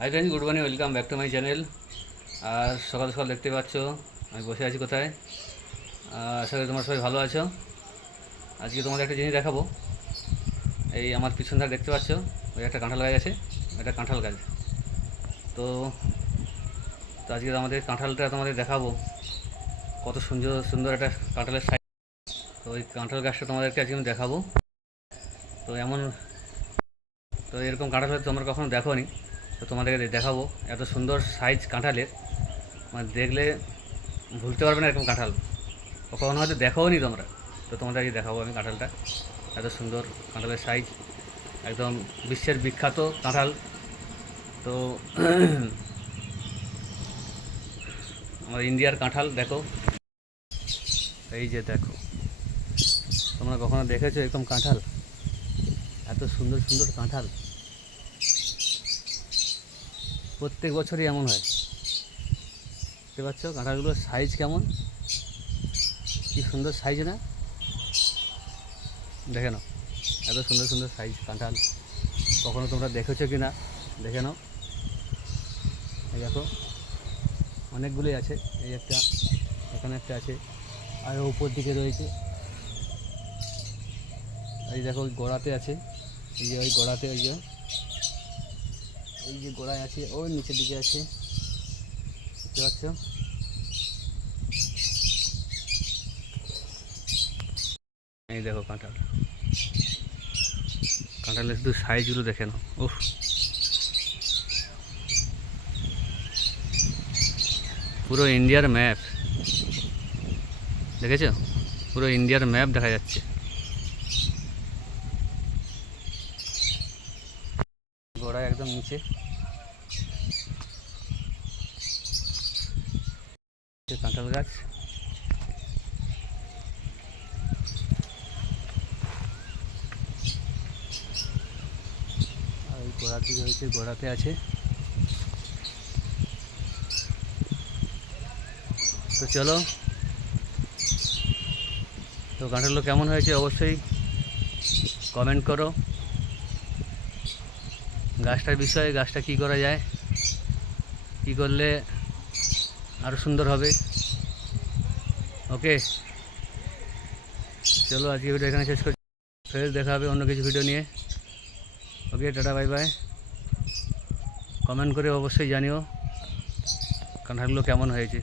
Hi friend good morning welcome back to my channel আর সকাল সকাল দেখতে পাচ্ছ, আমি বসে আছি কোথায়? আশা করি তোমরা সবাই ভালো আছো। আজকে তোমাদের একটা জিনিস দেখাবো। এই আমার পিছন ধারে দেখতে পাচ্ছ, ওই একটা কাঁঠাল গাছ আছে এটা কাঁঠাল গাছ। তো তো আজকে আমাদের কাঁঠালটা তোমাদের দেখাবো। কত সুন্দর সুন্দর একটা কাঁঠালের সাইজ তো ওই কাঁঠাল গাছটা তোমাদেরকে আজকে আমি দেখাবো। তো এমন, তো এরকম কাঁঠাল তোমরা কখনো দেখো নি তো তোমাদেরকে দেখাবো, এত সুন্দর সাইজ কাঁঠালের। মানে দেখলে ভুলতে পারবে না এরকম কাঁঠাল। কখনো হয়তো দেখাও নি তোমরা। তো তোমাদেরকে দেখাবো আমি কাঁঠালটা। এত সুন্দর কাঁঠালের সাইজ একদম বিশ্বের বিখ্যাত কাঁঠাল। তো আমার ইন্ডিয়ার কাঁঠাল, দেখো। এই যে দেখো। তোমরা কখনো দেখেছ এরকম কাঁঠাল? এত সুন্দর সুন্দর কাঁঠাল। প্রত্যেক বছরই এমন হয়। দেখতে পাচ্ছ কাঁঠালগুলোর সাইজ কেমন? কি সুন্দর সাইজ না? দেখে নাও, এত সুন্দর সুন্দর সাইজ কাঁঠাল। কখনো তোমরা দেখেছ কি না? দেখে নাও। এই দেখো, অনেকগুলোই আছে। এই একটা, এখানে একটা আছে। আর উপর দিকে রয়েছে। এই দেখো, ওই গোড়াতে আছে। এই যে ওই গোড়াতে ওই যে এই যে গোড়ায় আছে ওই নিচের দিকে আছে। দেখতে পাচ্ছ? এই দেখো কাঁঠাল। কাঁঠালের শুধু সাইজগুলো দেখে নাও। উফ। পুরো ইন্ডিয়ার ম্যাপ দেখেছ? পুরো ইন্ডিয়ার ম্যাপ দেখা যাচ্ছে গোড়া একদম নিচে। কাঁঠাল গাছ। আর গোড়ার দিকে হয়েছে গোড়াতে আছে। তো চলো। তো কাঁঠালগুলো কেমন হয়েছে অবশ্যই কমেন্ট করো। গাছটার বিষয়ে, গাছটা কি করা যায়? কি করলে আরও সুন্দর হবে? ওকে। চলো আজকে ভিডিও এখানে শেষ করছি। ফের দেখা হবে অন্য কিছু ভিডিও নিয়ে। Okay, tata bye bye comment করে অবশ্যই জানিও কাঁঠালগুলো কেমন হয়েছে।